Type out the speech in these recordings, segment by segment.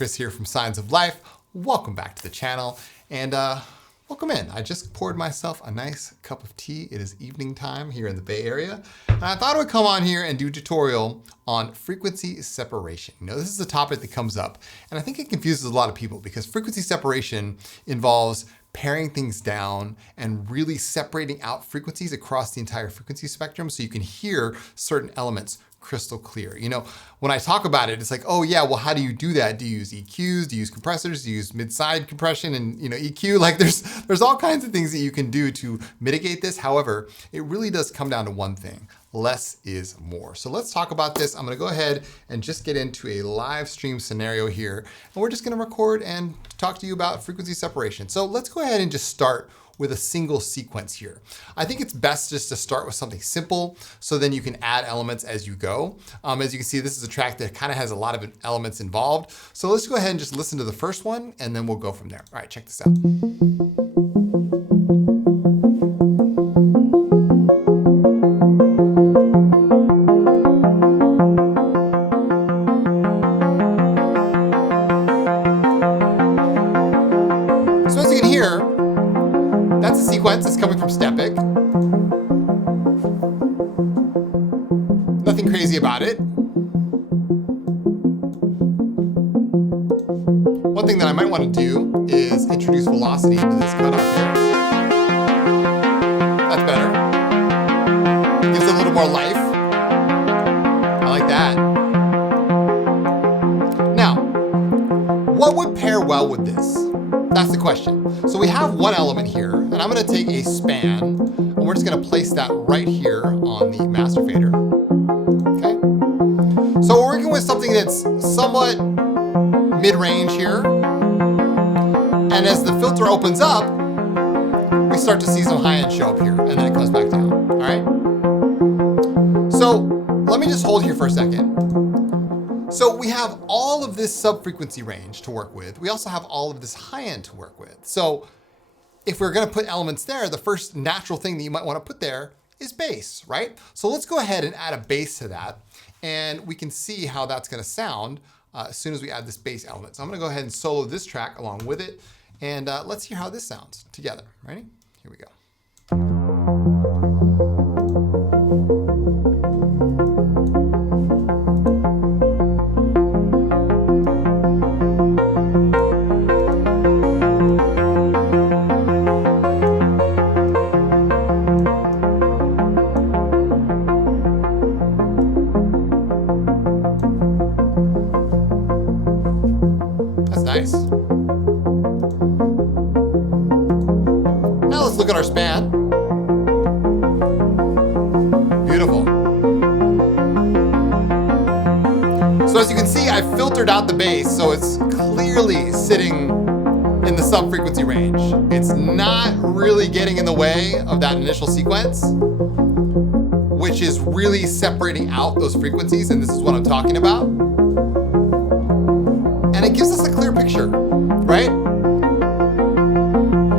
Chris here from Signs of Life. Welcome back to the channel and welcome in. I just poured myself a nice cup of tea. It is evening time here in the Bay Area. And I thought I would come on here and do a tutorial on frequency separation. You know, this is a topic that comes up and I think it confuses a lot of people because frequency separation involves paring things down and really separating out frequencies across the entire frequency spectrum so you can hear certain elements crystal clear. You know, when I talk about it, it's like, oh yeah, well, how do you do that? Do you use EQs? Do you use compressors? Do you use mid-side compression and, you know, EQ? Like there's all kinds of things that you can do to mitigate this. However, it really does come down to one thing. Less is more. So let's talk about this. I'm going to go ahead and just get into a live stream scenario here. And we're just going to record and talk to you about frequency separation. So let's go ahead and just start with a single sequence here. I think it's best just to start with something simple so then you can add elements as you go. As you can see, this is a track that kind of has a lot of elements involved. So let's go ahead and just listen to the first one and then we'll go from there. All right, check this out. So as you can hear, that's a sequence that's coming from Stepik. Nothing crazy about it. One thing that I might want to do is introduce velocity into this cutoff here. That's better. Gives it a little more life. I like that. Now, what would pair well with this? That's the question. So we have one element here, and I'm going to take a span, and we're just going to place that right here on the master fader. Okay. So we're working with something that's somewhat mid-range here. And as the filter opens up, we start to see some high end show up here, and then it comes back down. All right. So let me just hold here for a second. So we have all of this sub-frequency range to work with. We also have all of this high end to work with. So if we're going to put elements there, the first natural thing that you might want to put there is bass, right? So let's go ahead and add a bass to that. And we can see how that's going to sound as soon as we add this bass element. So I'm going to go ahead and solo this track along with it. And let's hear how this sounds together. Ready? Here we go. Nice. Now let's look at our span. Beautiful. So as you can see, I filtered out the bass, so it's clearly sitting in the sub-frequency range. It's not really getting in the way of that initial sequence, which is really separating out those frequencies, and this is what I'm talking about. And it gives us a clear picture, right?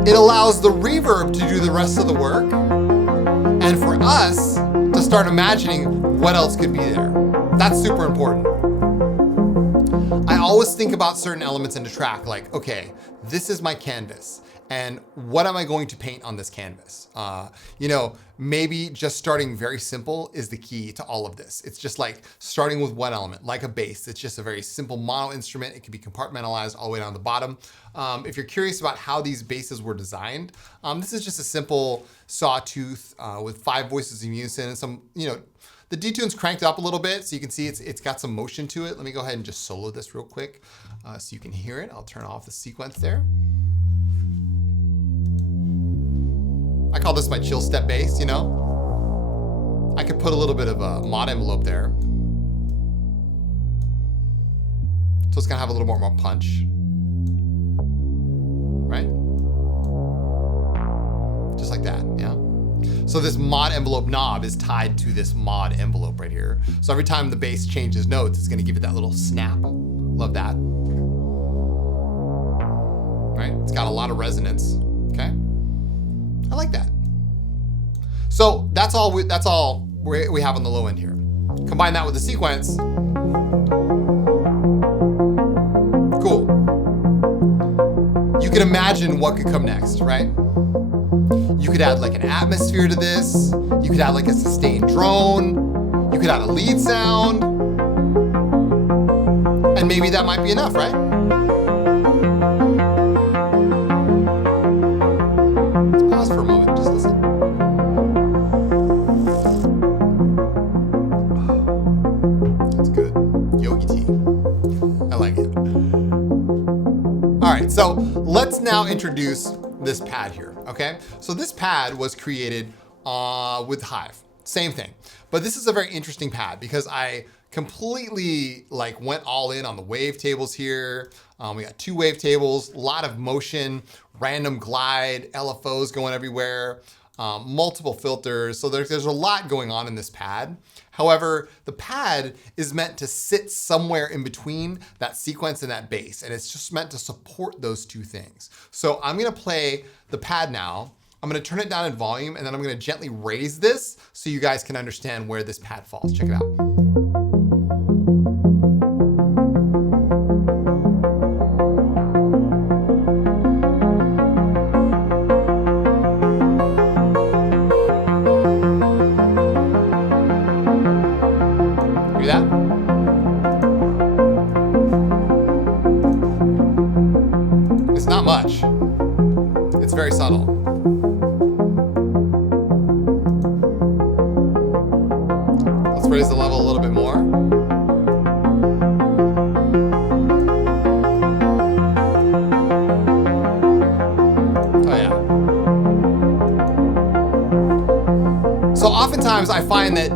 It allows the reverb to do the rest of the work and for us to start imagining what else could be there. That's super important. I always think about certain elements in the track like, okay, this is my canvas. And what am I going to paint on this canvas? You know, maybe just starting very simple is the key to all of this. It's just like starting with one element, like a bass. It's just a very simple mono instrument. It can be compartmentalized all the way down the bottom. If you're curious about how these basses were designed, this is just a simple sawtooth with 5 voices in unison and some, you know, the detune's cranked up a little bit so you can see it's got some motion to it. Let me go ahead and just solo this real quick so you can hear it. I'll turn off the sequence there. I call this my chill step bass, you know? I could put a little bit of a mod envelope there. So it's gonna have a little more punch. Right? Just like that, yeah? So this mod envelope knob is tied to this mod envelope right here. So every time the bass changes notes, it's gonna give it that little snap. Love that. Right? It's got a lot of resonance, okay? I like that. So that's all we have on the low end here. Combine that with the sequence. Cool. imagine what could come next, right? You could add like an atmosphere to this. You could add like a sustained drone. You could add a lead sound. And maybe that might be enough, right? Let's pause for a moment, just listen. That's good. Yogi tea. I like it. All right, so let's now introduce this pad here, okay? So this pad was created with Hive, same thing. But this is a very interesting pad because I completely like went all in on the wave tables here. We got 2 wave tables, a lot of motion, random glide, LFOs going everywhere, multiple filters. So there's a lot going on in this pad. However, the pad is meant to sit somewhere in between that sequence and that bass, and it's just meant to support those 2 things. So I'm gonna play the pad now. I'm gonna turn it down in volume, and then I'm gonna gently raise this so you guys can understand where this pad falls. Check it out. Hear that? It's not much. It's very subtle. Let's raise the level a little bit more. Oh yeah. So oftentimes I find that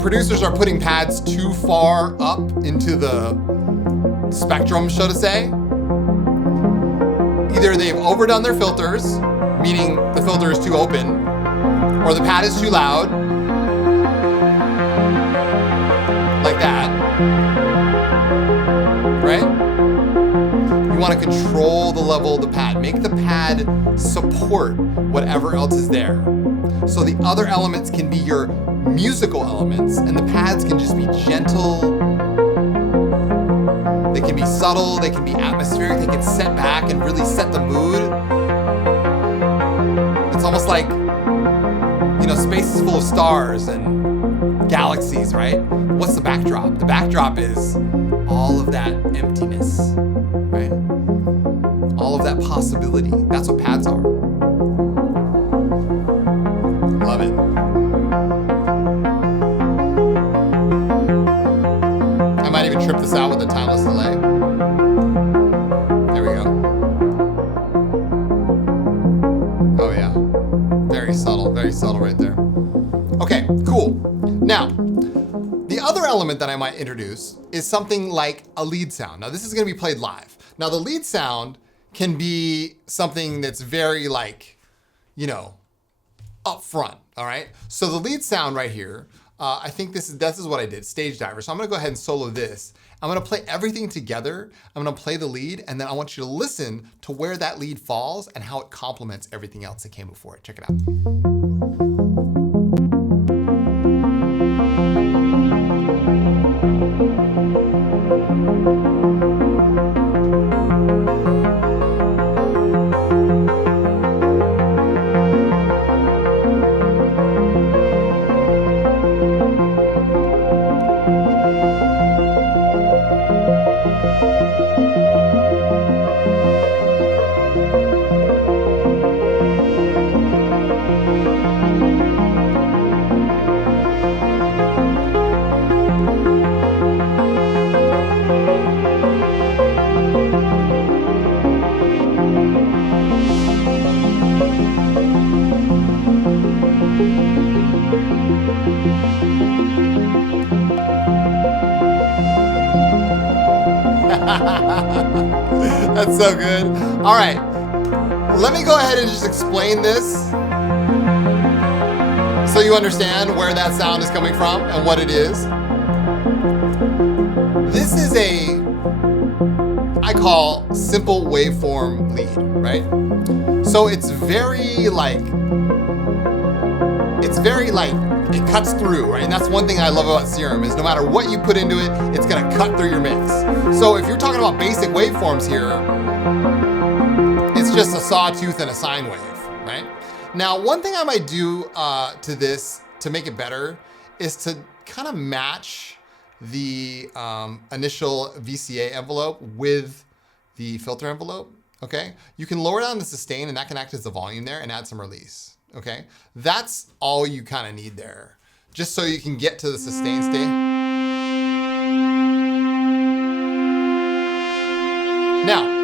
producers are putting pads too far up into the spectrum, so to say. Either they've overdone their filters, meaning the filter is too open, or the pad is too loud, like that, right? You want to control the level of the pad. Make the pad support whatever else is there. So the other elements can be your musical elements, and the pads can just be gentle. They can be subtle, they can be atmospheric, they can set back and really set the mood. It's almost like, you know, space is full of stars and galaxies, right? What's the backdrop? The backdrop is all of that emptiness, right? All of that possibility. That's what pads are. Love it. I might even trip this out with a timeless delay. There we go. Oh yeah. Very subtle right there. Okay, cool. Now, the other element that I might introduce is something like a lead sound. Now this is gonna be played live. Now the lead sound can be something that's very like, you know, up front, all right? So the lead sound right here, I think this is what I did, stage diver. So I'm gonna go ahead and solo this. I'm gonna play everything together. I'm gonna play the lead, and then I want you to listen to where that lead falls and how it complements everything else that came before it. Check it out. That's so good. All right, let me go ahead and just explain this so you understand where that sound is coming from and what it is. This is I call simple waveform lead, right? So it's very like, it cuts through, right? And that's one thing I love about Serum is no matter what you put into it, it's gonna cut through your mix. So if you're talking about basic waveforms here, just a sawtooth and a sine wave, right? Now, one thing I might do to this to make it better is to kind of match the initial VCA envelope with the filter envelope, okay? You can lower down the sustain and that can act as the volume there and add some release, okay? That's all you kind of need there, just so you can get to the sustain state. Now,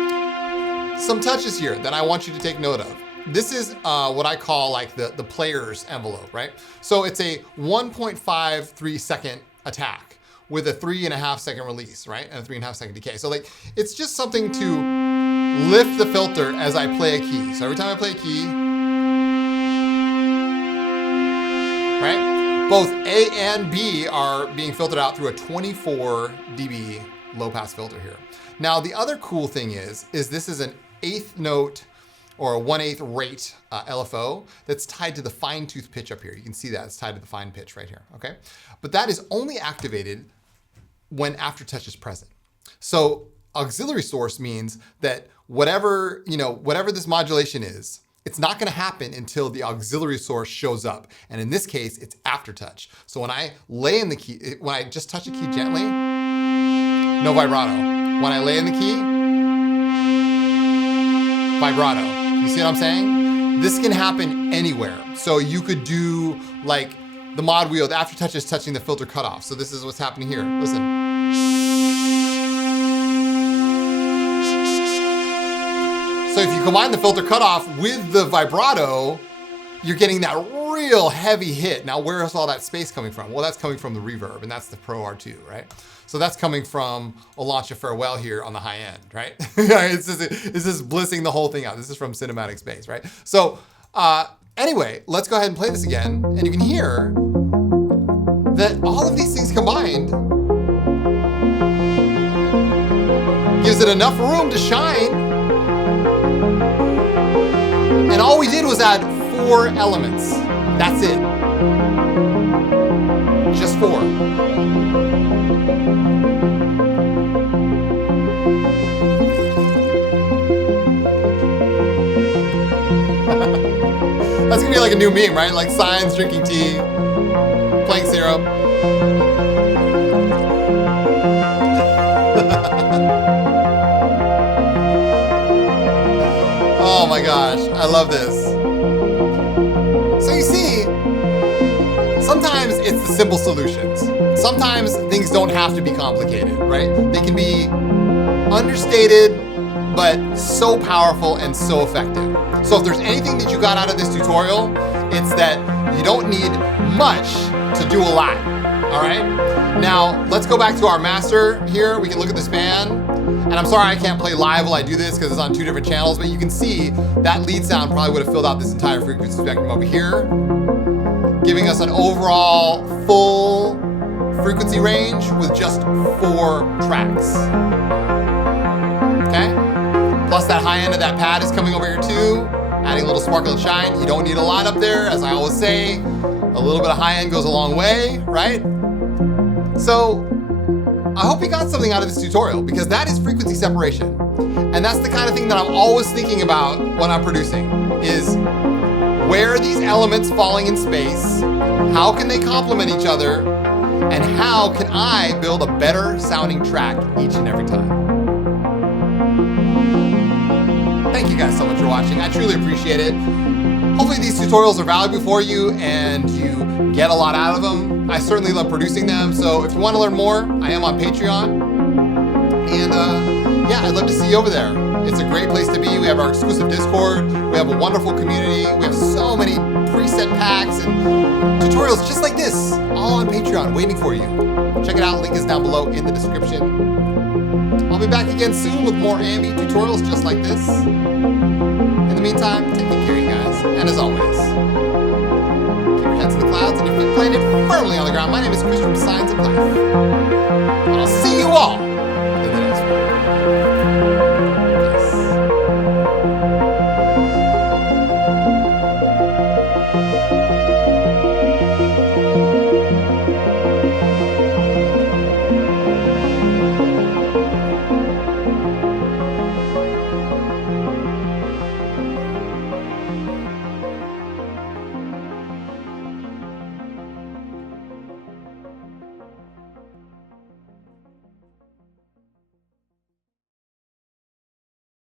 some touches here that I want you to take note of. This is what I call like the player's envelope, right? So it's a 1.53 second attack with a 3.5 second release, right? And a 3.5 second decay. So like, it's just something to lift the filter as I play a key. So every time I play a key, right? Both A and B are being filtered out through a 24 dB low pass filter here. Now, the other cool thing is this is an 8th note or a 1/8 rate LFO that's tied to the fine tooth pitch up here. You can see that it's tied to the fine pitch right here, okay? But that is only activated when aftertouch is present. So auxiliary source means that whatever this modulation is, it's not gonna happen until the auxiliary source shows up. And in this case, it's aftertouch. So when I lay in the key, when I just touch a key gently, no vibrato. When I lay in the key, vibrato. You see what I'm saying? This can happen anywhere. So you could do like the mod wheel, the aftertouch is touching the filter cutoff. So this is what's happening here. Listen. So if you combine the filter cutoff with the vibrato, you're getting that real heavy hit. Now, where is all that space coming from? Well, that's coming from the reverb, and that's the Pro R2, right? So that's coming from a launch of Farewell here on the high end, right? It's just blissing the whole thing out. This is from Cinematic Space, right? So anyway, let's go ahead and play this again, and you can hear that all of these things combined gives it enough room to shine. And all we did was add 4 elements. That's it. Just 4. That's gonna be like a new meme, right? Like signs, drinking tea, playing syrup. Oh my gosh, I love this. So you see, sometimes it's the simple solutions. Sometimes things don't have to be complicated, right? They can be understated, but so powerful and so effective. So if there's anything that you got out of this tutorial, it's that you don't need much to do a lot, all right? Now, let's go back to our master here. We can look at this band. And I'm sorry I can't play live while I do this because it's on 2 different channels, but you can see that lead sound probably would have filled out this entire frequency spectrum over here, giving us an overall full frequency range with just 4 tracks, okay? Plus that high end of that pad is coming over here too, adding a little sparkle and shine. You don't need a lot up there, as I always say. A little bit of high end goes a long way, right? So I hope you got something out of this tutorial, because that is frequency separation. And that's the kind of thing that I'm always thinking about when I'm producing, is where are these elements falling in space? How can they complement each other? And how can I build a better sounding track each and every time? Thank you guys so much for watching. I truly appreciate it. Hopefully these tutorials are valuable for you and you get a lot out of them. I certainly love producing them. So if you want to learn more, I am on Patreon. And yeah, I'd love to see you over there. It's a great place to be. We have our exclusive Discord. We have a wonderful community. We have so many preset packs and tutorials just like this, all on Patreon, waiting for you. Check it out. Link is down below in the description. I'll be back again soon with more ambient tutorials just like this. In the meantime, take good care, you guys. And as always, keep your heads in the clouds and your feet planted firmly on the ground. My name is Chris from Signs of Life. And I'll see